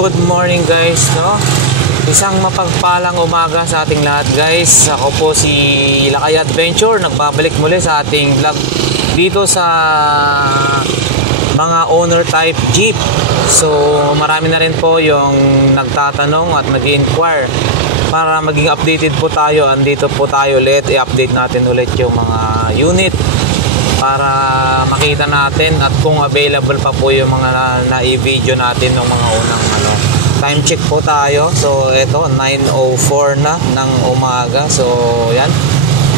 good morning guys, no? Isang mapagpalang umaga sa ating lahat guys. Ako po si Lakay Adventure, nagbabalik muli sa ating vlog dito sa mga owner type jeep. So marami na rin po yung nagtatanong at nag-inquire. Para maging updated po tayo, andito po tayo ulit, i-update natin ulit yung mga unit para makita natin at kung available pa po yung mga na-i-video natin ng mga unang time check po tayo. So ito 9:04 na ng umaga. So yan,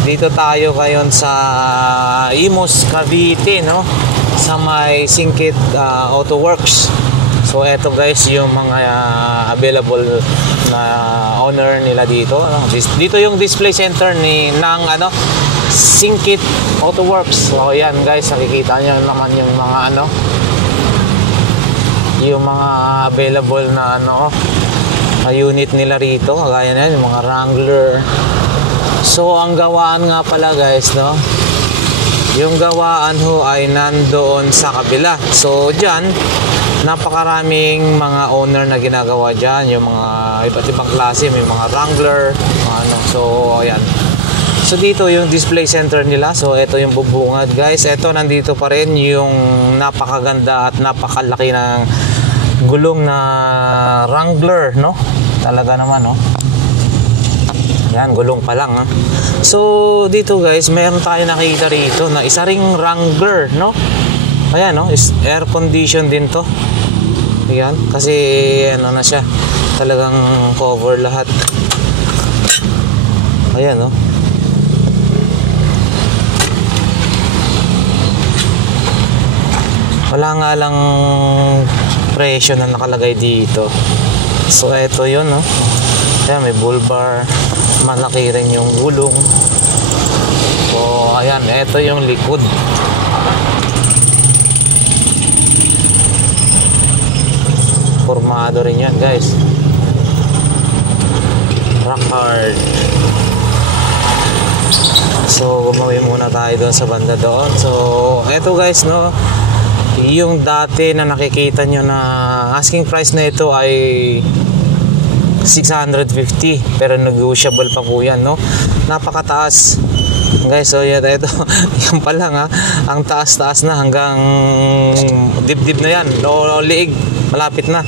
dito tayo ngayon sa Imus, Cavite, no? Sa may Singkit Auto Works. So eto guys yung mga available na owner nila dito. Dito yung display center ng Singkit Auto Works. So yan guys, nakikita nyo naman yung mga yung mga available na unit nila rito. Kagaya na yung mga Wrangler. So ang gawaan nga pala guys, no, yung gawaan ho ay nandoon sa kabila. So dyan napakaraming mga owner na ginagawa dyan, yung mga iba't ibang klase, may mga Wrangler, so ayan. So dito yung display center nila. So ito yung bubungad guys. Ito nandito pa rin yung napakaganda at napakalaki ng gulong na Wrangler, no? Talaga naman, no? Yan, gulong pa lang, ha? So dito guys, meron tayo nakita rito na isa ring Wrangler, no? Ayan, no? Air condition din to. Ayan, kasi na siya, talagang cover lahat. Ayan, no? Wala nga lang presyo na nakalagay dito. So eto yun, no? Ayan, may bull bar, malaki rin yung gulong. So ayan, eto yung likod. Formado rin yan guys. Rock hard. So gumawin muna tayo doon sa banda doon. So eto guys, no, yung dati na nakikita nyo na asking price na ito ay 650, pero negotiable pa po yan, no? Napakataas guys. So yan, ito yan pa lang, ha? Ang taas-taas na hanggang dibdib na yan, o liig, malapit na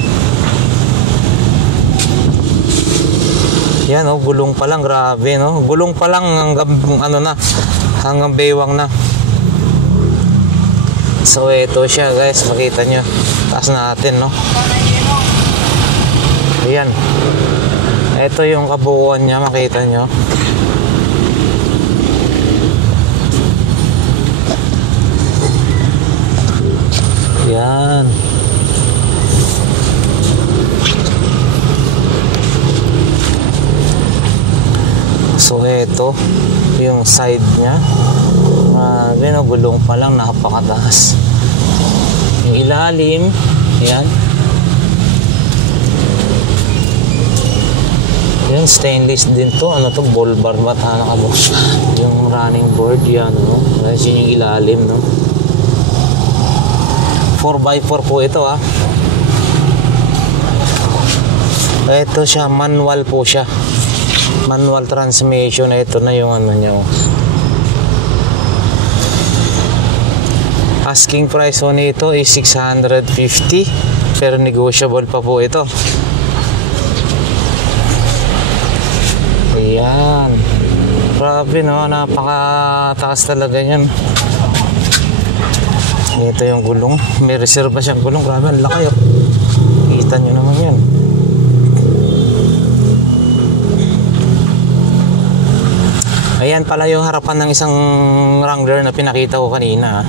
yan, gulong pa lang, grabe, no? Gulong pa lang hanggang hanggang baywang na. So ito siya guys, makita nyo, taas natin, no? Ayan, ito yung kabuuan niya, makita nyo. Ayan. So ito yung side niya. Gulong pa lang, napakataas. Yung ilalim, ayan. Yan, stainless din to. Ano to? Bull bar ba? Yung running board, yan, no? Guys, yun yung ilalim, no? 4x4 po ito, ha. Ito siya, manual po siya. Manual transmission. Ito na yung niya, Asking price nito is 650, pero negotiable pa po ito. Ayan, grabe, no? Napakataas talaga yan. Ito yung gulong, may reserva siyang gulong. Grabe, ang laki, kita nyo naman yan. Ayan pala yung harapan ng isang Wrangler na pinakita ko kanina.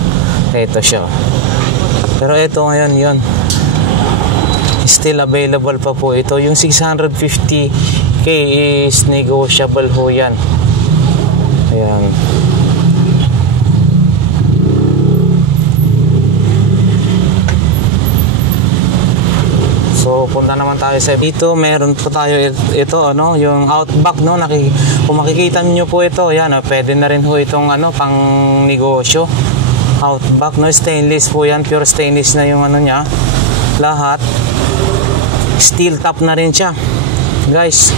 Ito siya. Pero ito ngayon yun, still available pa po ito. Yung 650k is negotiable ho yan. Ayan. So punta naman tayo sa dito. Meron po tayo ito, yung Outback, no? Kung makikita niyo po ito, yan, pwede na rin ho itong pang negosyo. Outback, no? Stainless po yan, pure stainless na yung niya. lahat. Steel top na rin siya, guys.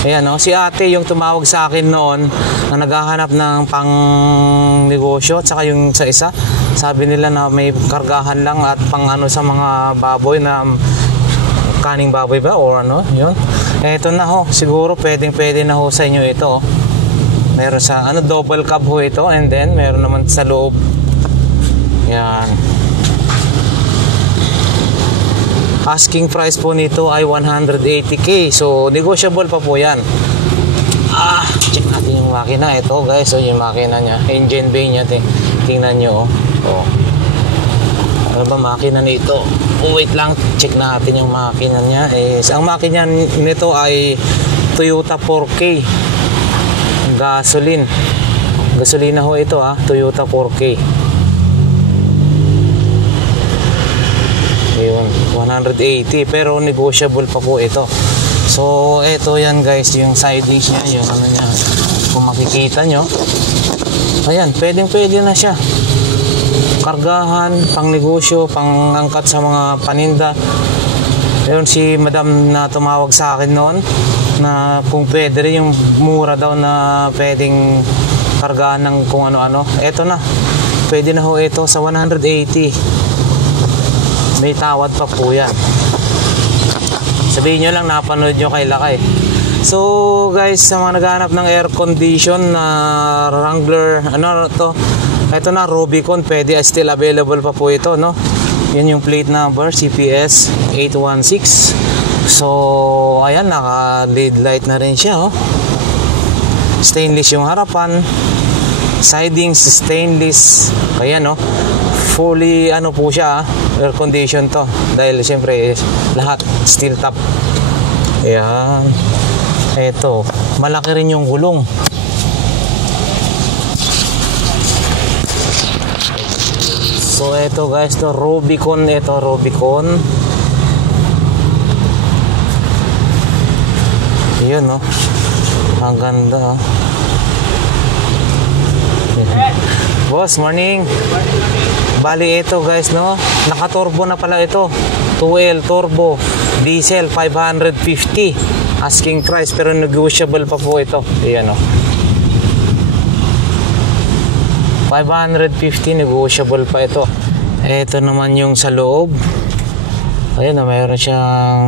Ayan, no? Si ate yung tumawag sa akin noon na naghahanap ng pang negosyo, tsaka yung sa isa, sabi nila na may kargahan lang at pang ano sa mga baboy na kaning baboy ba or ano, yun. Eto na ho, siguro pwede na ho sa inyo ito, oh. Meron sa ano, double cab ho ito, and then meron naman sa loob. Yan. Asking price po nito ay 180k. So negotiable pa po yan. Check natin yung makina. Ito guys, so yung makina nya, engine bay nya, tingnan nyo, oh. Ano ba makina nito? Wait lang, check natin yung makina nya. Ang makina nito ay Toyota 4K gasolina ho ito, Toyota 4K. Ayun, 180, pero negotiable pa po ito. So ito yan guys, yung side dish nya, yung ano nya, kung makikita nyo, ayan, pwede na siya. Kargahan, pang negosyo, pang angkat sa mga paninda. Ayun, si madam na tumawag sa akin noon na kung pwede rin yung mura daw na pwedeng kargahan ng kung ano-ano. Eto na, pwede na ho ito sa 180. May tawad pa po yan. Sabihin nyo lang napanood nyo kay Lakay. So guys, sa mga naghahanap ng air condition na Wrangler, ano to, ito na, Rubicon, pwede, still available pa po ito, no? Yan yung plate number, CPS 816. So ayan, naka LED light na rin siya, oh. Stainless yung harapan, sidings stainless. Ayan, no, fully ano po siya, air condition to, dahil siyempre lahat steel top. Ayan, eto, malaki rin yung gulong. So eto guys, to Rubicon, ito Rubicon. Yun, no, ang ganda, oh. Boss, morning. Bali ito guys, no, naka-turbo na pala ito. 2L turbo, diesel 550. Asking price pero negotiable pa po ito. Ayan, no, 550, negotiable pa ito. Ito naman yung sa loob. Ayan, no, mayroon siyang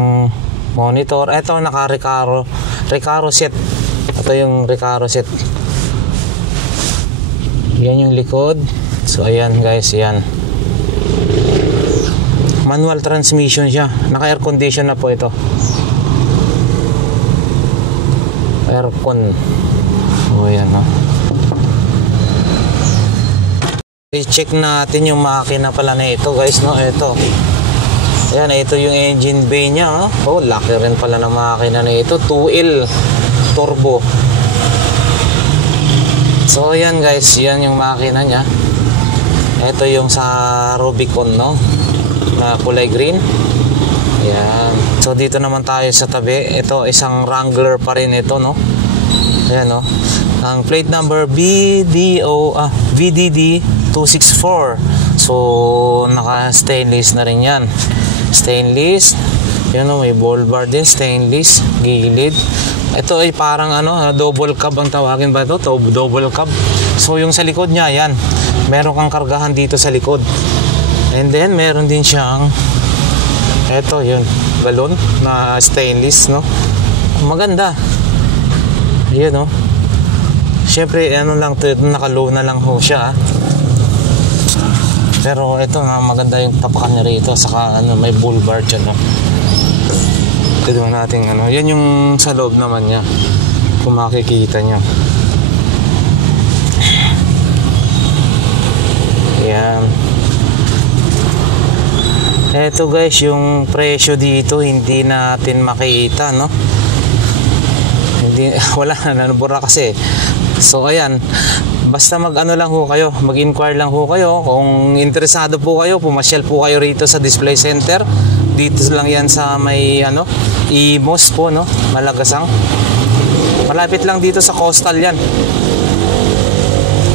monitor. Ito naka-Recaro set. Ito yung Recaro set. Yan yung likod. So ayan guys, yan. Manual transmission siya. Naka air condition na po ito. Aircon. O yan, no. I-check natin yung makina pala na ito guys, no. Ito. Ayan, ito yung engine bay nya, oh. Laki rin pala ng makina na ito. 2L turbo. So yan guys, yan yung makina nya. Ito yung sa Rubicon, no, na kulay green. Ayan. So dito naman tayo sa tabi. Ito isang Wrangler pa rin ito, no. Ayan, no. Ang plate number VDD 264. So naka stainless na rin yan. Stainless. Yan, no, may ball bar din, stainless, gilid. Ito ay parang ano, double cab ang tawagin ba ito? Double cab. So yung sa likod niya, yan, meron kang kargahan dito sa likod. And then meron din siyang ito, yun, galon na stainless, no. Maganda. Yun, no. Siyempre ano lang to, naka-low na lang ho siya. Pero ito nga, maganda yung tapakan niya rito. Saka ano, may bull bar dyan, no. Tignan natin ano. Yan yung sa loob naman niya, kung makikita nyo. Yan. Eto guys, yung presyo dito hindi natin makita, no. Hindi, wala na, nabura kasi. So ayan, basta mag-ano lang ho kayo, mag-inquire lang ho kayo. Kung interesado po kayo, pumasyal po kayo rito sa display center. Dito lang yan sa may ano, Imos po, no, Malagasang. Malapit lang dito sa coastal yan.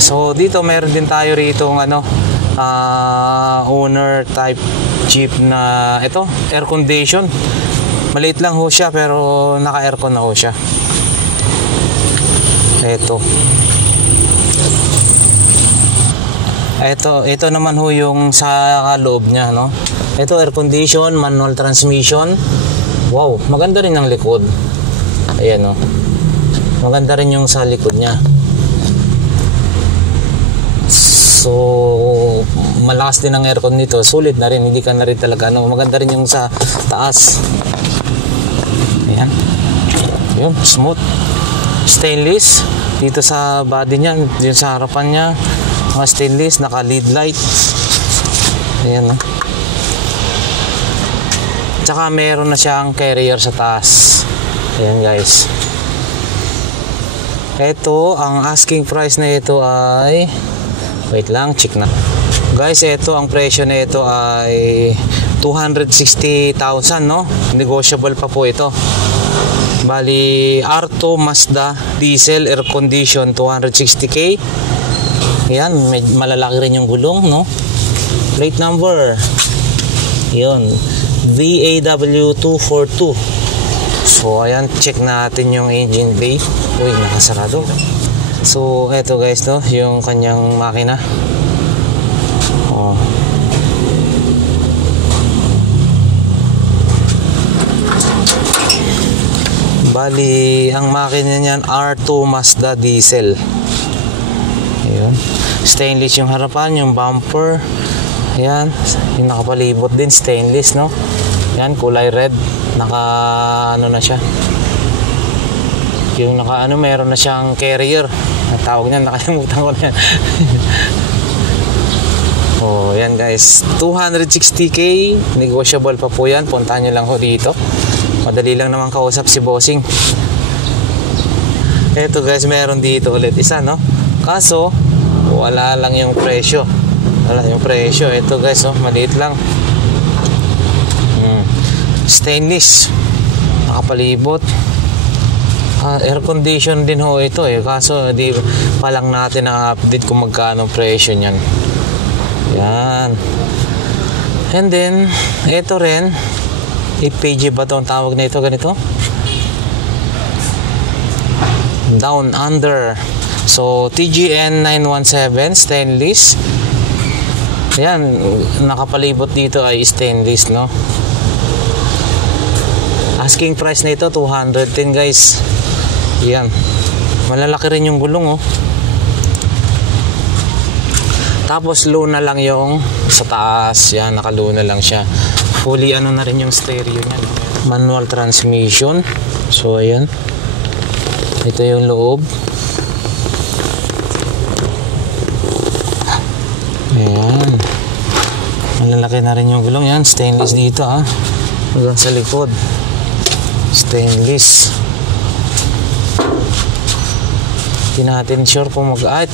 So dito meron din tayo rito ng ano, owner type jeep na ito, air condition. Maliit lang ho siya pero naka-aircon na ho siya. Ito naman ho yung sa loob niya, no? Ito air condition, manual transmission. Wow, maganda rin ang likod. Ayan, no? Maganda rin yung sa likod niya. So, malakas din ang aircon nito. Sulit na rin, hindi ka na rin talaga, no? Maganda rin yung sa taas. Ayan. Yun, smooth. Stainless. Dito sa body niya, dito sa harapan niya, mga stainless, naka lead light. Ayan, no? Tsaka meron na siyang carrier sa taas. Ayan, guys. Ito, ang asking price na ito ay, wait lang, check na. Guys, ito, ang presyo na ito ay 260,000, no? Negotiable pa po ito. Bali, R2 Mazda diesel air condition, 260k. Ayan, malalaki rin yung gulong, no? Plate number, yun, VAW242. So, ayan, check natin yung engine bay. Uy, nakasarado. So, eto guys, no, yung kanyang makina. Oh. Bali, ang makina niyan R2 Mazda diesel. Ayun. Stainless yung harapan, yung bumper. Ayan, yung nakapalibot din stainless, no? Ayan, kulay red. Naka ano na siya. Yung naka ano, meron na siyang carrier. Ang tawag niyan, nakalimutan ko na yan. Oh, yan guys. 260k, negotiable pa po yan. Puntahan nyo lang ho dito. Madali lang naman kausap si bossing. Eto guys, meron dito ulit isa, no? Kaso, wala lang yung presyo. Wala yung presyo. Ito guys, oh, maliit lang. Stainless. Nakapalibot. Air condition din ho ito eh. Kaso, di pa lang natin na-update kung magkano presyo niyan. Yan. And then, ito rin. 8PG ba ito ang tawag na ito? Ganito? Down Under. So, TGN 917 stainless. Ayan, nakapalibot dito ay stainless, no? Asking price na ito 210 guys. Ayan, malalaki rin yung gulong, oh. Tapos low na lang yung sa taas. Yan, naka-low na lang siya. Fully ano na rin yung stereo niya. Manual transmission. So, ayan. Ito yung loob. Ayan. Malalaki na rin yung gulong. Yan, stainless dito, ah. Hanggang sa likod. Stainless. Hindi natin sure kung 210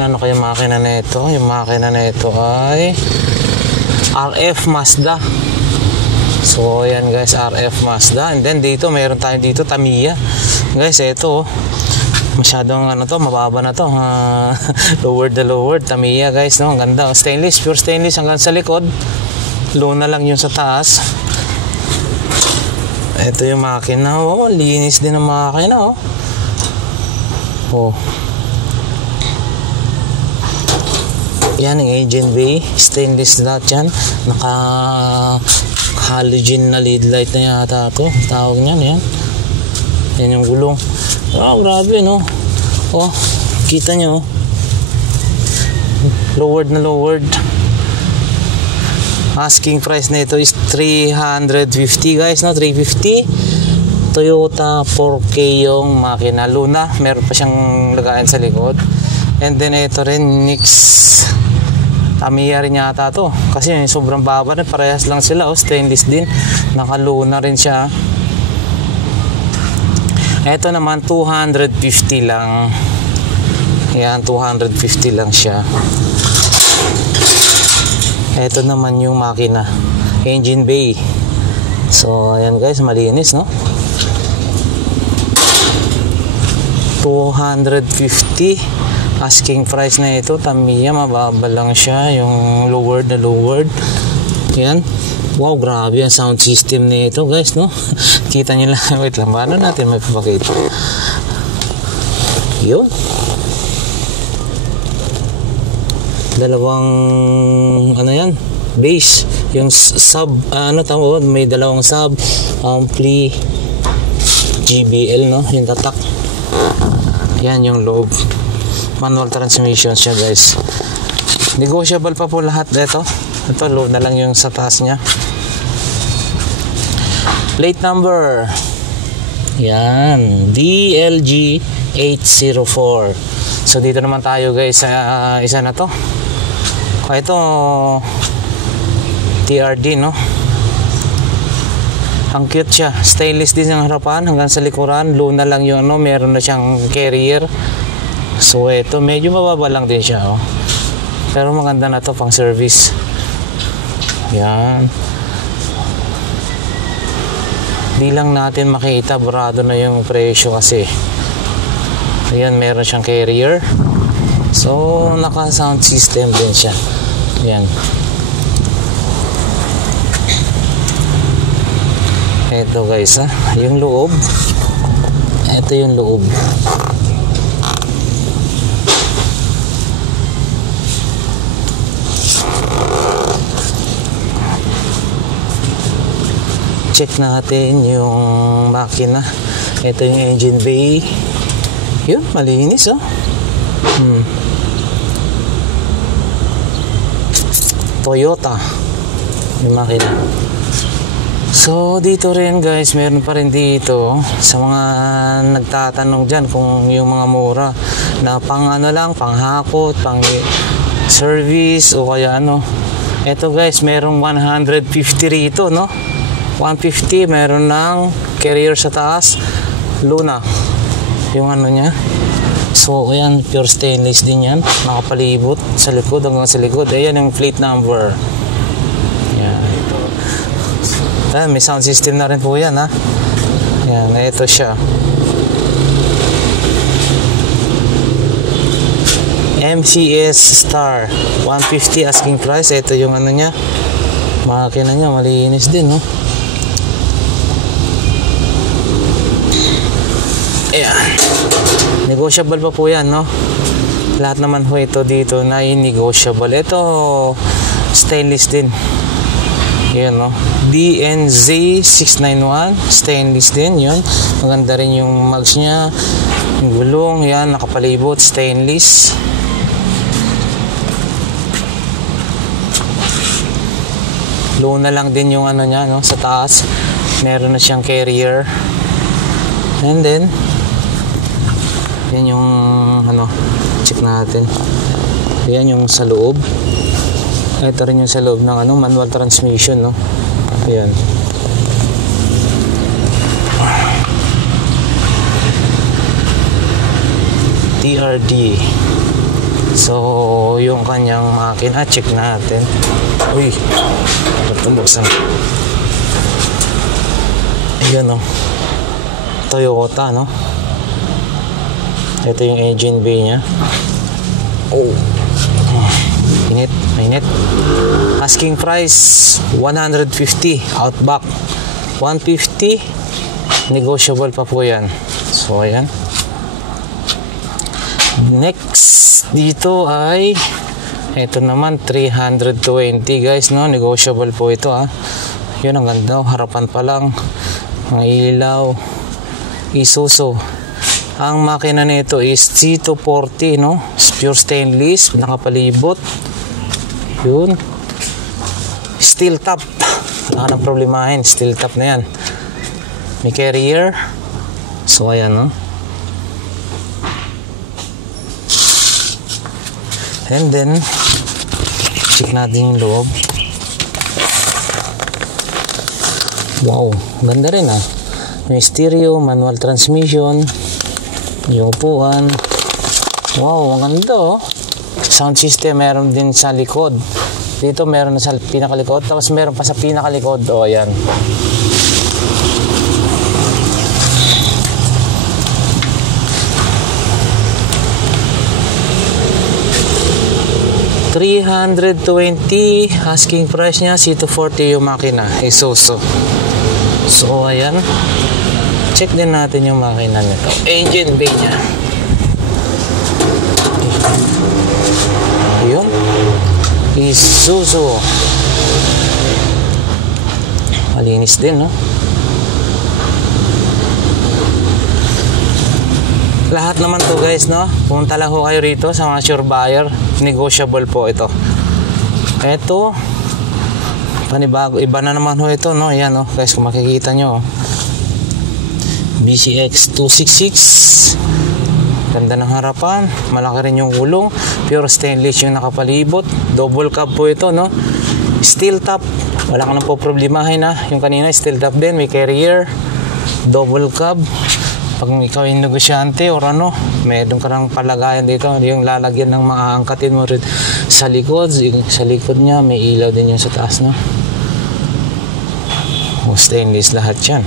ano kaya makina na ito. Yung makina na ito ay RF Mazda. So ayan guys, RF Mazda. And then dito meron tayo dito Tamiya. Guys, ito masyadong ano to, mababa na to. Lowered Tamiya guys, no? Ang ganda. Stainless, pure stainless hanggang sa likod. Low na lang yung sa taas. Ito yung makina. Oh, linis din ang makina, oh. Oh. Yan ang engine bay. Stainless lahat yan. Naka halogen na lead light na yata ito. Tawag niyan, yan. Yan yung gulong. Oh, grabe, no? Oh, kita nyo, oh. Lowered na lowered. Asking price na ito is 350 guys, no? 350. Toyota 4K yung makina. Luna, meron pa siyang lagayan sa likod. And then ito rin Nix Tamiya rin yata to. Kasi sobrang baba rin, parehas lang sila, oh. Stainless din. Naka-Luna rin siya. Ito naman 250 lang. Yan, 250 lang siya. Ito naman yung makina, engine bay. So ayan guys, malinis, no? 250 asking price na ito. Tamiya, mababa lang siya. Yung lowered na lowered. Yan. Wow, grabe ang sound system nito guys, no? Kita nyo lang. Wait lang, paano natin mapapakita? Yun. Dalawang, ano yan? Bass. Yung sub, tawag, may dalawang sub, ampli, GBL, no? Yung tatak. Yan yung loob. Manual transmission siya guys. Negotiable pa po lahat dito. Ito, low na lang yung sa taas niya. Plate number. Yan. DLG 804. So, dito naman tayo guys sa isa na to. Ito, TRD, no? Ang cute siya. Stainless din yung harapan hanggang sa likuran. Low na lang yung meron na siyang carrier. So, ito, medyo mababa lang din siya, oh. Pero maganda na to pang service. Yan. Di lang natin makita, barado na yung presyo kasi. Ayan, meron siyang carrier. So, naka sound system din siya. Yan. Ito guys, ha. Yung loob. Ito yung loob. Check natin yung makina. Ito yung engine bay. Yun, malinis, oh. Toyota yung makina. So, dito rin guys, meron pa rin dito sa mga nagtatanong dyan kung yung mga mura na pang lang, pang hakot, pang service o kaya ano. Ito guys, merong 150 rito, no? 150, meron ng carrier sa taas, Luna yung ano niya. So ayan, pure stainless din yan, nakapalibot sa likod hanggang sa likod. Ayan yung plate number. Yan. Ayan, may sound system na rin po yan, ha. Yan, ito siya. MCS Star 150 asking price. Ito yung ano niya, makina niya, malinis din, no? Ayan. Negotiable pa po yan, no? Lahat naman po ito dito na negotiable. Ito, stainless din. Yan, no? DNZ 691. Stainless din, yun. Maganda rin yung mags niya. Yung gulong, yan, nakapalibot. Stainless. Low na lang din yung ano niya, no? Sa taas. Meron na siyang carrier. And then, yan yung ano, check natin. Yan yung sa loob. Ito rin yung sa loob ng ano, manual transmission, no. Ayan. TRD. So, yung kanyang makina, check natin. Uy, buksan. Ayun, no. Toyota, no. Ito yung engine bay niya. Oh. Init, mainit. Asking price 150. Outback 150. Negotiable pa po yan. So ayan. Next dito ay ito naman 320 guys, no. Negotiable po ito, ha. Yun, ang ganda. Harapan pa lang, mga ilaw, Isuzu. Ang makina nito is C240, no? Pure stainless, nakapalibot. Yun. Steel top. Wala ka nang problemahin. Steel top na yan. May carrier. So, ayan, no? And then, check natin yung loob. Wow, ganda rin, ha? May stereo, manual transmission. Yung upuan. Wow, ang ganda, oh. Sound system meron din sa likod. Dito meron na sa pinakalikod, tapos meron pa sa pinakalikod. Oh, ayan. 320 asking price niya. C240 yung makina, Isuzu. So ayan, check din natin yung makina nito, engine bay niya. Yun, Isuzu. Malinis din, no? Lahat naman to guys, no? Pumunta lang ho kayo rito sa mga sure buyer. Negotiable po ito. Ito, panibago, iba na naman ho ito, no? Yan, no? Guys, kung makikita nyo, BCX 266. Ganda ng harapan. Malaki rin yung gulong. Pure stainless yung nakapalibot. Double cab po ito, no? Steel top. Wala ka nang po problemahin, ha? Yung kanina, steel top din. May carrier. Double cab. Pag ikaw yung negosyante or ano, meron ka ng palagayan dito, yung lalagyan ng maangkatin mo rin sa likod. Sa likod niya, may ilaw din yung sa taas, no? O, stainless lahat yan.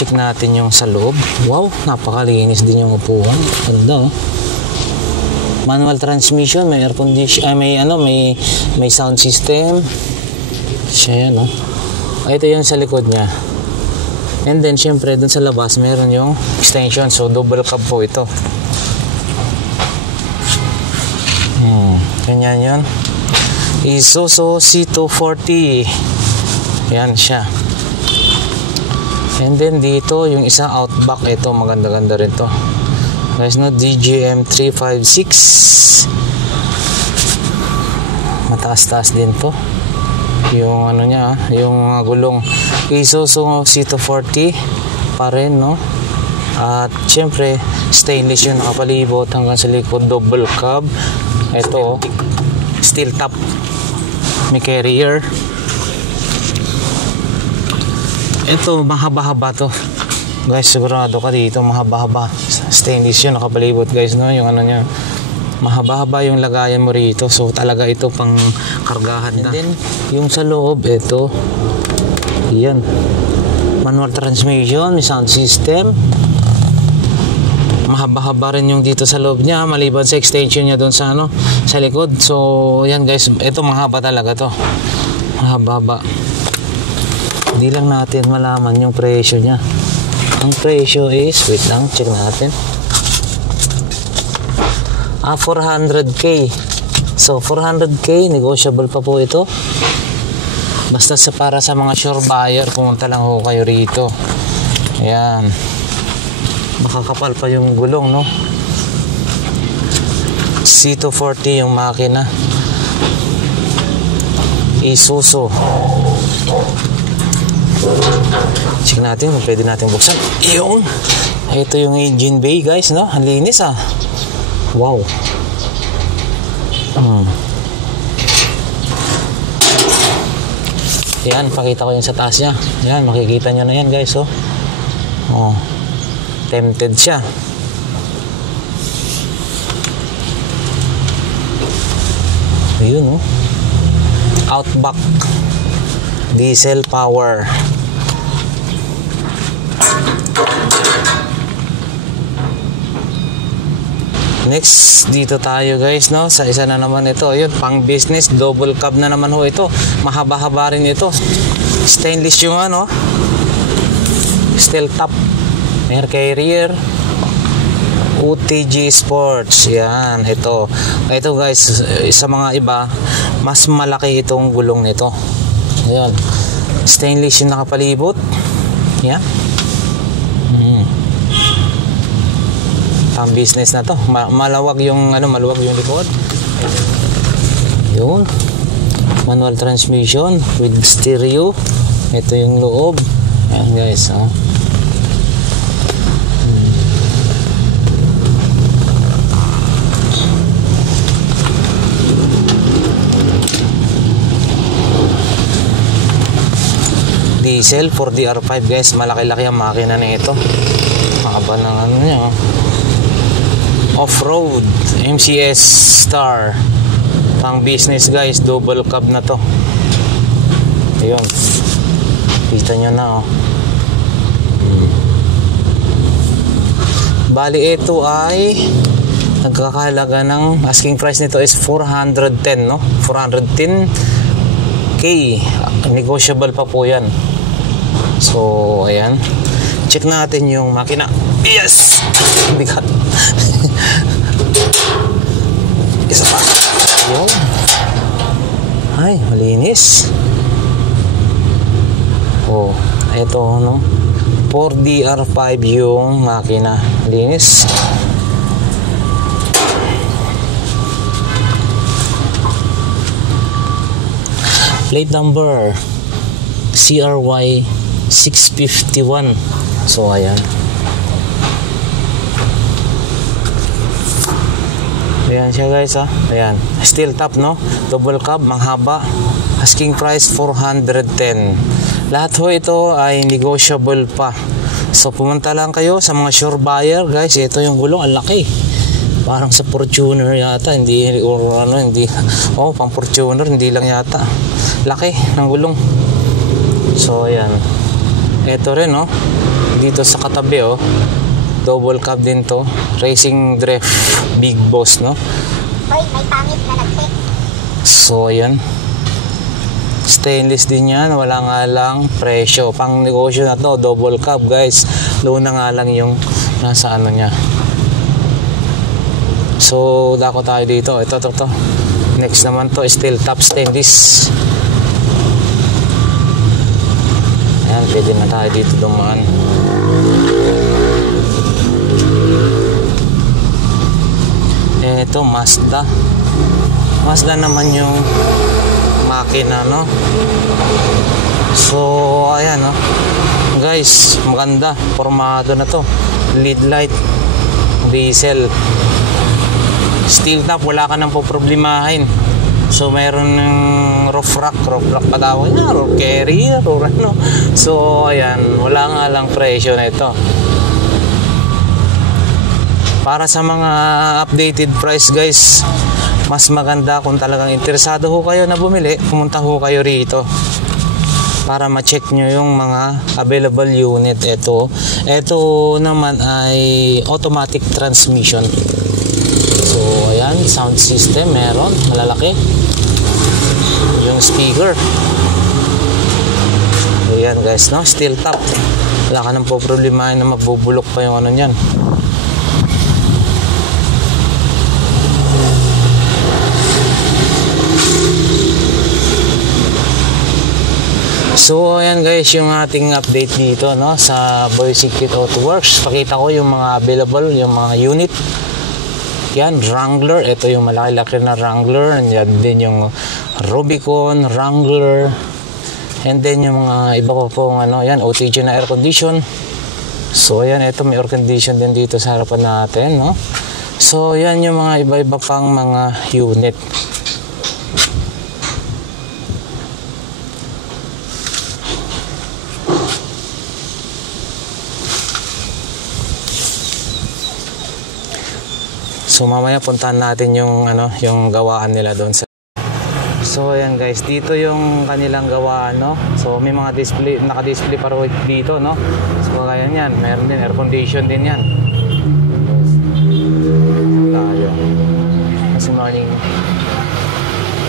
Check natin yung sa loob. Wow, napakalinis din yung upuan. Ganda, oh. Manual transmission, may air condition, may sound system. Siya yan, oh. Ito yung sa likod niya. And then, syempre, dun sa labas, meron yung extension. So, double cab po ito. Ganyan yun. Isuzu C240. Yan siya. And then, dito, yung isa Outback. Ito, maganda-ganda rin to. Guys, no, DGM 356. Mataas-taas din to. Yung ano niya, yung gulong. Isuzu C240 pa rin, no? At syempre, stainless yung nakapalibot hanggang sa likod, double cab. Ito, steel top. May carrier. Ito, mahaba-haba to. Guys, sigurado ka dito, mahaba-haba. Stainless yun, nakapalibot, guys, no? Yung ano niya, mahaba-haba yung lagayan mo rito. So talaga ito pang kargahan na. And then yung sa loob, ito yan, manual transmission, may sound system. Mahaba-haba rin yung dito sa loob niya, maliban sa extension niya doon sa ano, sa likod. So yan guys, ito mahaba talaga to, mahaba-haba. Hindi lang natin malaman yung presyo niya. Ang presyo is, wait lang, check natin. 400k. So 400k, negotiable pa po ito. Basta para sa mga sure buyer, pumunta lang ho kayo rito. Ayan, makakapal pa yung gulong, no? C240 yung makina, Isuzu. Check natin kung pwede natin buksan. Iyon, ito yung engine bay guys, no? Ang linis, ah. Wow. Yan, pakita ko yung sa taas niya. Yan, makikita nyo na yan guys, oh. Oh, tempted siya. Ayun, oh. Outback diesel power. Next, dito tayo guys, no? Sa isa na naman ito. Ayun, pang business, double cab na naman ho ito. Mahaba-haba rin ito. Stainless yung ano, steel top, air carrier, UTG Sports. Yan, ito. Ito guys, sa mga iba, mas malaki itong gulong nito. Ayun, stainless yung nakapalibot. Yan. Pang business na to. Malawag yung ano, maluwag yung likod. Yun. Manual transmission with stereo. Ito yung loob. Ayan guys, oh. Diesel 4DR5 guys. Malaki-laki ang makina na ito. Makaba ng ano niya, oh. Off-road MCS Star, pang business guys, double cab na to. Ayun, kita nyo na, oh. Bali ito ay Nagkakahalaga ng asking price nito is 410, no? 410k. Negotiable pa po yan. So ayan, check natin yung makina. Yes! Bigat. Isa pa. Ayun. Ay, malinis. Oh, ito, no? 4DR5 yung makina. Malinis. Plate number CRY 651. So ayan. Ayan siya guys, ha. Ayan. Steel top, no? Double cab, manghaba. Asking price 410. Lahat ho ito ay negotiable pa. So pumunta lang kayo sa mga sure buyer, guys. Ito yung gulong, ang laki. Parang sa Fortuner yata, hindi or ano, hindi. Oh, pang Fortuner, hindi lang yata. Laki ng gulong. So ayan. Ito rin, no? Dito sa katabi, oh. Double cab din to. Racing Drift Big Boss, no? Hoy, may pangit na nag-check. So ayan. Stainless din yan. Wala nga lang presyo. Pang negosyo na to. Double cab, guys. Low na nga lang yung nasa ano niya. So dako tayo dito. Ito. Next naman to, steel top stainless. Ayan, pwede na tayo dito dumaan. Ito, Mazda. Mazda naman yung makina, no? So ayan, no? Guys, maganda. Formado na to. Lead light, diesel. Steel top, wala ka nang poproblemahin. So mayroon ng roof rack pa tawag niya, roof carrier or ano. So ayan, wala nga lang presyo na ito. Para sa mga updated price, guys, mas maganda kung talagang interesado ho kayo na bumili, pumunta ho kayo rito para ma-check nyo yung mga available unit. Ito naman ay automatic transmission. So ayan, sound system meron, malalaki yung speaker. Ayan guys, no? Steel top, wala ka nang po problema na mabubulok pa yung ano nyan. So ayan guys, yung ating update dito, no, sa Boise Kit Auto Works. Pakita ko yung mga available, yung mga unit. Yan, Wrangler, ito yung malaki-laki na Wrangler. Yan din yung Rubicon, Wrangler. And then yung mga iba pa pong ano, yan, OTG na air condition. So ayan, ito may air condition din dito sa harapan natin, no. So yan yung mga iba-iba pang mga unit. So mamaya puntahan natin yung ano, yung gawaan nila doon sa. So ayan guys, dito yung kanilang gawaan, no. So may mga display, naka-display pa rin dito, no. So kaya yan, meron din air condition din yan. Tayo. Good morning.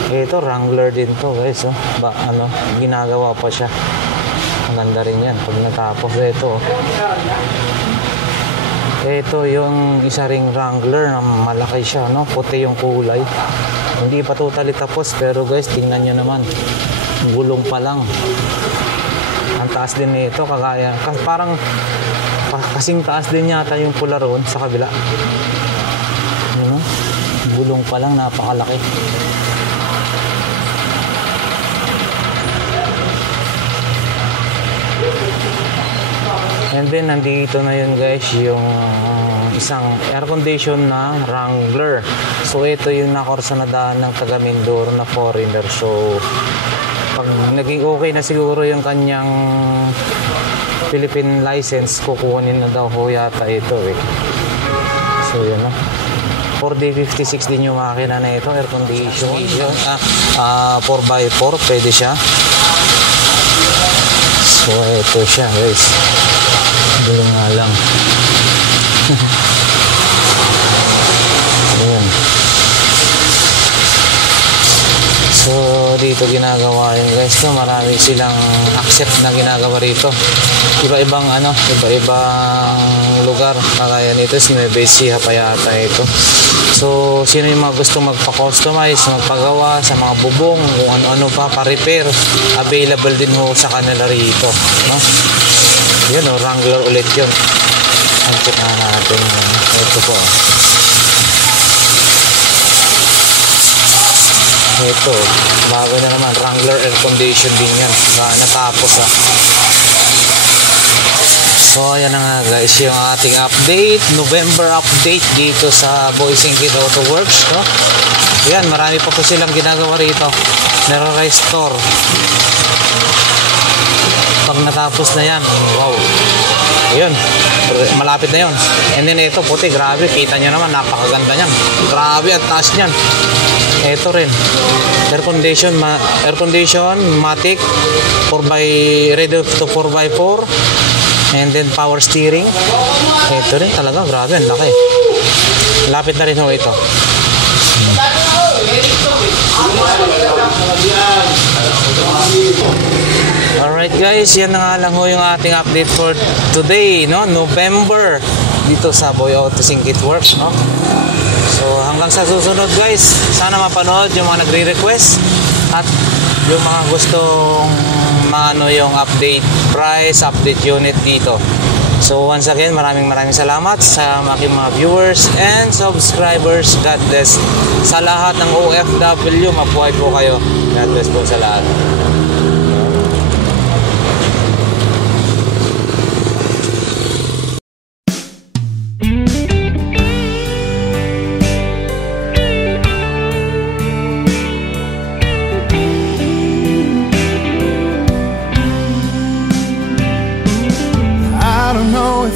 Ito Wrangler din to, guys, oh. Ano, ginagawa pa siya. Maganda rin yan pag natapos ito. Ito yung isa ring Wrangler na malaki siya, no? Puti yung kulay. Hindi pa totally tapos, pero guys, tingnan nyo naman. Gulong pa lang. Ang taas din nito, kagaya. Parang kasing taas din yata yung Polaron sa kabila. Ano? Gulong pa lang, napakalaki. And then nandito na yun guys, yung isang air condition na Wrangler. So ito yung nakorsa na daan ng taga Mindoro na foreigner. So pag naging okay na siguro yung kanyang Philippine license, kukunin na daw ho yata ito eh. So yun, no? 4D56 din yung makina na ito, air condition. 4x4 pwede siya. So ito siya guys. Gulong nga lang. rito ginagawa yun guys, no? Marami silang accept na ginagawa rito. Iba-ibang iba-ibang lugar. Kagaya nito, Nueva Ecija pa yata ito. So, sino yung mga gusto magpa-customize, magpagawa sa mga bubong, kung ano-ano pa-repair, available din ho sa kanila rito, no? Yun, no? Wrangler ulit yun. Ang check na natin. Ito po. Ito, bago na naman, Wrangler air condition din yan. Natapos So ayan na nga guys, yung ating update, November update dito sa Boys and Kid Auto Works, no? Yan, marami pa po silang ginagawa rito. Nare-restore. Pag natapos na yan, wow. Ayun, malapit na yun. And then ito, puti, grabe, kita nyo naman, napakaganda nyan. Grabe, ang taas nyan. Ito rin, air condition, matic, 4x, ready to 4x4, and then power steering. Ito rin talaga, grabe, ang laki. Lapit na rin ho ito. Alright guys, yan na nga lang ho yung ating update for today, no? November, dito sa Boy Auto Kit Works, no? So hanggang sa susunod guys, sana mapanood yung mga nagre-request at yung mga gustong yung update price, update unit dito. So once again, maraming salamat sa aking mga viewers and subscribers. God bless sa lahat ng OFW, mabuhay po kayo. God bless po sa lahat.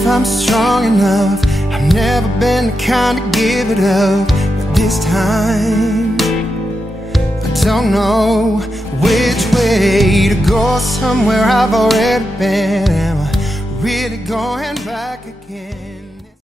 I'm strong enough. I've never been the kind to give it up, but this time I don't know which way to go. Somewhere I've already been. Am I really going back again?